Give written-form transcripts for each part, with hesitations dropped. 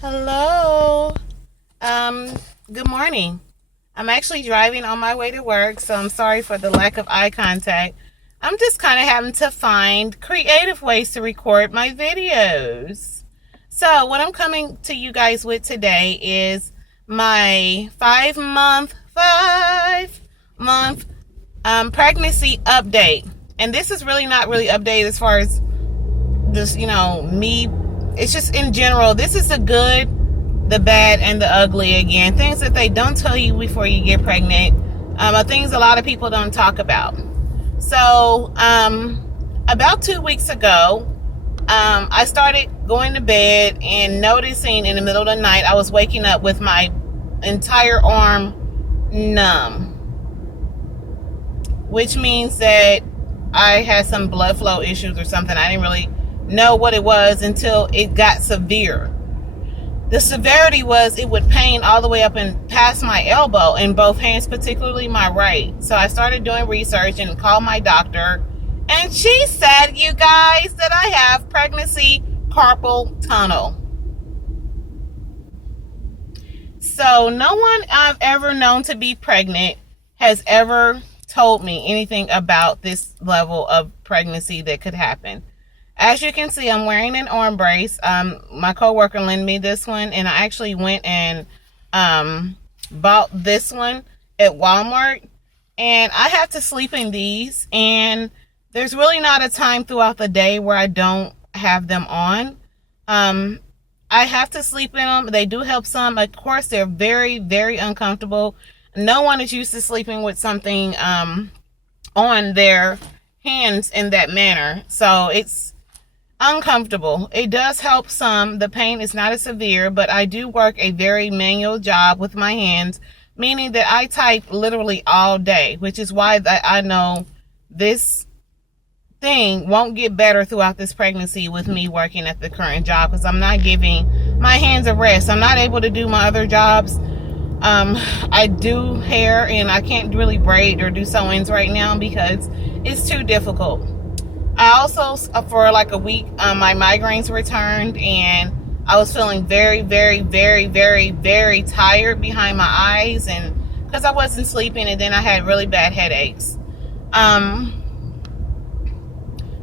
Hello. Um, Good morning. I'm actually driving on my way to work, so I'm sorry for the lack of eye contact. I'm just kind of having to find creative ways to record my videos. So, what I'm coming to you guys with today is my 5 month pregnancy update. And this is really not really update as far as just, me. It's just in general. This is the good, the bad, and the ugly again. Things that they don't tell you before you get pregnant. Are things a lot of people don't talk about. So, about 2 weeks ago, I started going to bed and noticing in the middle of the night I was waking up with my entire arm numb, which means that I had some blood flow issues or something. I didn't really know what it was until it got severe. The severity was it would pain all the way up and past my elbow in both hands, particularly my right. So I started doing research and called my doctor, and she said, you guys, that I have pregnancy carpal tunnel. So no one I've ever known to be pregnant has ever told me anything about this level of pregnancy that could happen. As you can see, I'm wearing an arm brace. My coworker lent me this one, and I actually went and bought this one at Walmart. And I have to sleep in these, and there's really not a time throughout the day where I don't have them on. I have to sleep in them. They do help some. Of course, they're very, very uncomfortable. No one is used to sleeping with something on their hands in that manner. So it's uncomfortable. It does help some. The pain is not as severe, but I do work a very manual job with my hands, meaning that I type literally all day, which is why that I know this thing won't get better throughout this pregnancy with me working at the current job, because I'm not giving my hands a rest. I'm not able to do my other jobs. I do hair, and I can't really braid or do sew-ins right now because it's too difficult. I also, for like a week, my migraines returned, and I was feeling very, very, very, very, very tired behind my eyes, and because I wasn't sleeping, and then I had really bad headaches.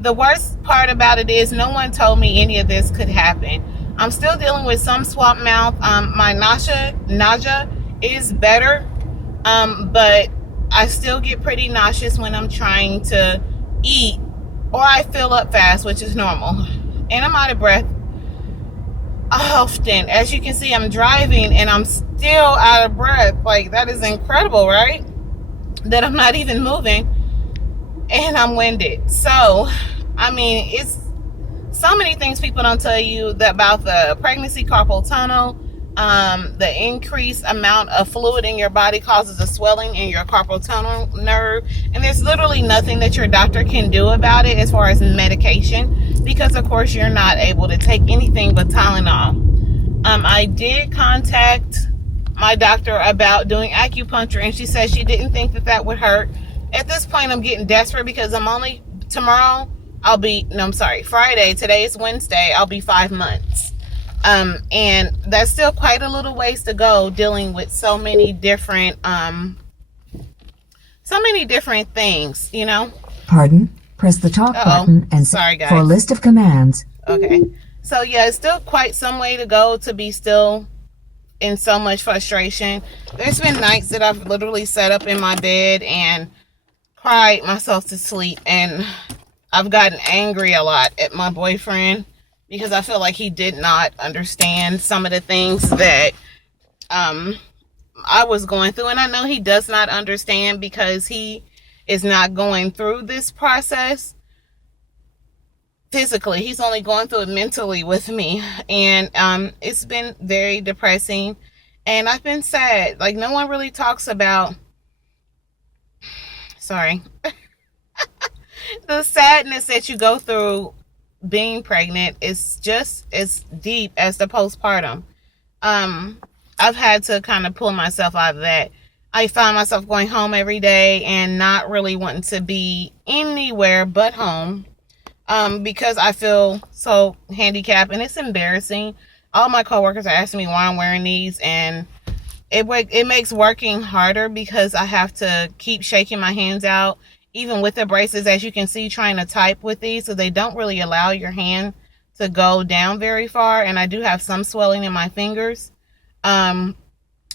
The worst part about it is no one told me any of this could happen. I'm still dealing with some swamp mouth. My nausea is better, but I still get pretty nauseous when I'm trying to eat, or I fill up fast, which is normal. And I'm out of breath often. As you can see, I'm driving and I'm still out of breath. Like, that is incredible, right? That I'm not even moving and I'm winded. So, I mean, it's so many things people don't tell you about the pregnancy carpal tunnel. The increased amount of fluid in your body causes a swelling in your carpal tunnel nerve, and there's literally nothing that your doctor can do about it as far as medication, because of course you're not able to take anything but Tylenol. I did contact my doctor about doing acupuncture, and she said she didn't think that would hurt. At this point, I'm getting desperate because Friday, today is Wednesday, I'll be 5 months. And that's still quite a little ways to go, dealing with so many different things, you know. Pardon? Press the talk button and sorry, guys. For a list of commands. Okay. So yeah, it's still quite some way to go to be still in so much frustration. There's been nights that I've literally sat up in my bed and cried myself to sleep, and I've gotten angry a lot at my boyfriend because I feel like he did not understand some of the things that I was going through. And I know he does not understand because he is not going through this process physically. He's only going through it mentally with me. And it's been very depressing. And I've been sad. Like, no one really talks about, the sadness that you go through being pregnant is just as deep as the postpartum. I've had to kind of pull myself out of that. I find myself going home every day and not really wanting to be anywhere but home, because I feel so handicapped, and it's embarrassing. all my coworkers are asking me why I'm wearing these, and it makes working harder because I have to keep shaking my hands out, even with the braces, as you can see, trying to type with these, so they don't really allow your hand to go down very far, and I do have some swelling in my fingers.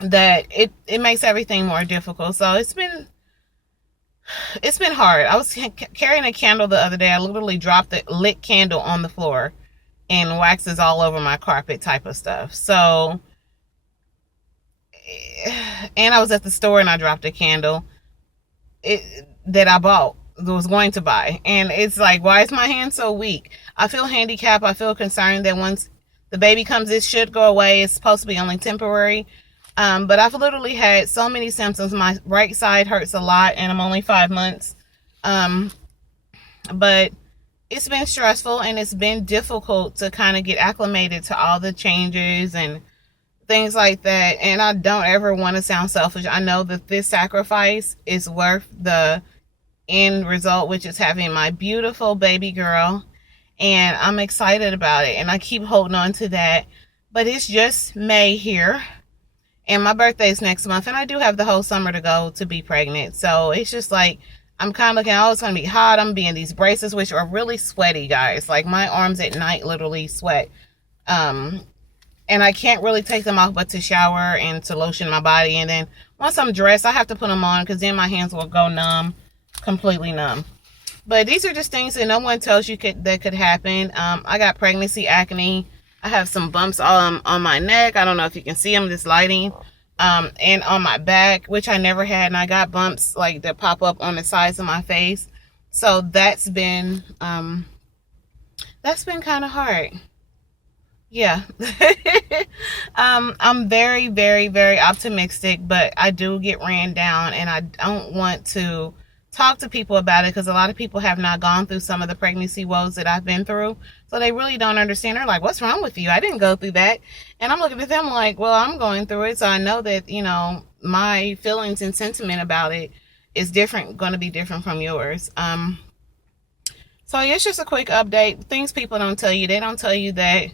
That it makes everything more difficult. So it's been hard. I was carrying a candle the other day. I literally dropped the lit candle on the floor, and wax is all over my carpet type of stuff. So, and I was at the store and I dropped a candle that I bought, was going to buy. And it's like, why is my hand so weak? I feel handicapped. I feel concerned that once the baby comes, it should go away. It's supposed to be only temporary. But I've literally had so many symptoms. My right side hurts a lot, and I'm only 5 months. But it's been stressful, and it's been difficult to kind of get acclimated to all the changes and things like that. And I don't ever want to sound selfish. I know that this sacrifice is worth the end result, which is having my beautiful baby girl. And I'm excited about it, and I keep holding on to that. But it's just May here, and my birthday is next month, and I do have the whole summer to go to be pregnant. So it's just like, I'm kind of looking, oh, it's going to be hot. I'm being these braces, which are really sweaty, guys. Like, my arms at night literally sweat. And I can't really take them off but to shower and to lotion my body. And then once I'm dressed, I have to put them on, because then my hands will go numb, completely numb. But these are just things that no one tells you that could happen. I got pregnancy acne. I have some bumps on my neck. I don't know if you can see them, this lighting. And on my back, which I never had. And I got bumps like that pop up on the sides of my face. So that's been kind of hard. Yeah. I'm very, very, very optimistic, but I do get ran down, and I don't want to talk to people about it, because a lot of people have not gone through some of the pregnancy woes that I've been through. So they really don't understand. They're like, what's wrong with you? I didn't go through that. And I'm looking at them like, well, I'm going through it. So I know that, my feelings and sentiment about it is going to be different from yours. So it's just a quick update. Things people don't tell you. They don't tell you that,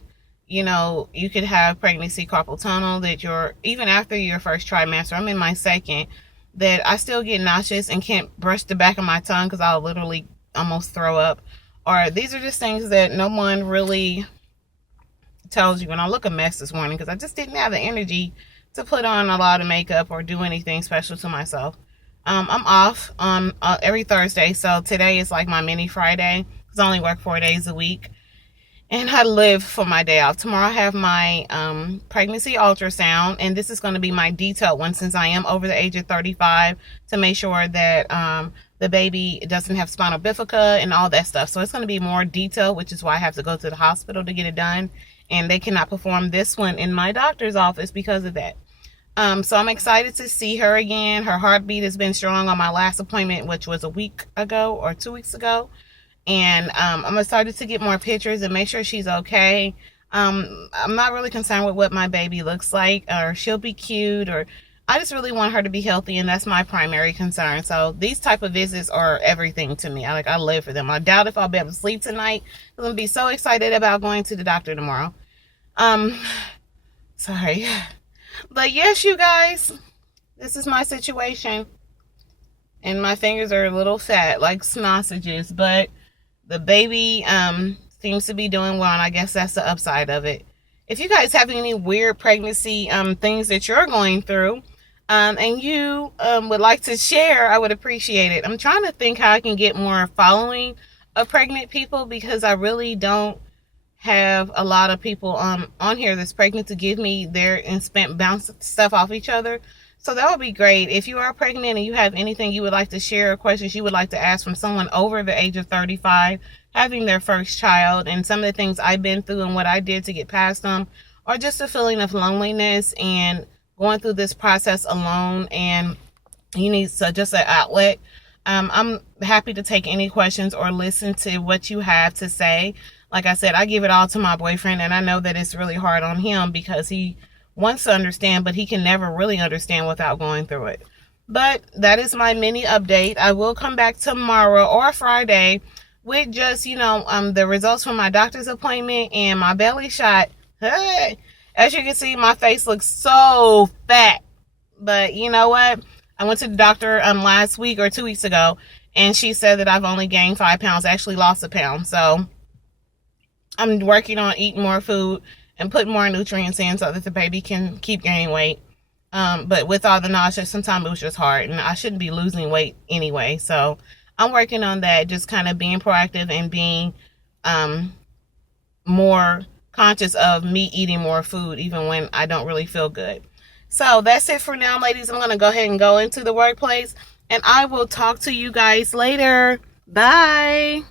you could have pregnancy carpal tunnel, that even after your first trimester, I'm in my second, that I still get nauseous and can't brush the back of my tongue because I'll literally almost throw up. Or these are just things that no one really tells you. And I look a mess this morning because I just didn't have the energy to put on a lot of makeup or do anything special to myself. I'm off every Thursday, so today is like my mini Friday, because I only work 4 days a week. And I live for my day off. Tomorrow I have my pregnancy ultrasound, and this is going to be my detailed one, since I am over the age of 35, to make sure that the baby doesn't have spinal bifida and all that stuff. So it's going to be more detailed, which is why I have to go to the hospital to get it done. And they cannot perform this one in my doctor's office because of that. So I'm excited to see her again. Her heartbeat has been strong on my last appointment, which was a week ago or 2 weeks ago. And I'm excited to get more pictures and make sure she's okay. I'm not really concerned with what my baby looks like, or she'll be cute, or I just really want her to be healthy, and that's my primary concern. So these type of visits are everything to me. I live for them. I doubt if I'll be able to sleep tonight, because I'm going to be so excited about going to the doctor tomorrow. Sorry. But yes, you guys, this is my situation. And my fingers are a little fat, like sausages, but the baby seems to be doing well, and I guess that's the upside of it. If you guys have any weird pregnancy things that you're going through, and you would like to share, I would appreciate it. I'm trying to think how I can get more following of pregnant people, because I really don't have a lot of people on here that's pregnant to give me their and bounce stuff off each other. So that would be great. If you are pregnant and you have anything you would like to share, or questions you would like to ask from someone over the age of 35, having their first child, and some of the things I've been through and what I did to get past them, or just a feeling of loneliness and going through this process alone, and you need just an outlet, I'm happy to take any questions or listen to what you have to say. Like I said, I give it all to my boyfriend, and I know that it's really hard on him because he wants to understand, but he can never really understand without going through it. But that is my mini update. I will come back tomorrow or Friday with just, the results from my doctor's appointment and my belly shot Hey, as you can see, my face looks so fat. But you know what? I went to the doctor last week or 2 weeks ago, and she said that I've only gained 5 pounds. I actually lost a pound. So I'm working on eating more food and putting more nutrients in so that the baby can keep gaining weight. But with all the nausea, sometimes it was just hard, and I shouldn't be losing weight anyway. So I'm working on that, just kind of being proactive and being more conscious of me eating more food even when I don't really feel good. So that's it for now, ladies. I'm going to go ahead and go into the workplace, and I will talk to you guys later. Bye.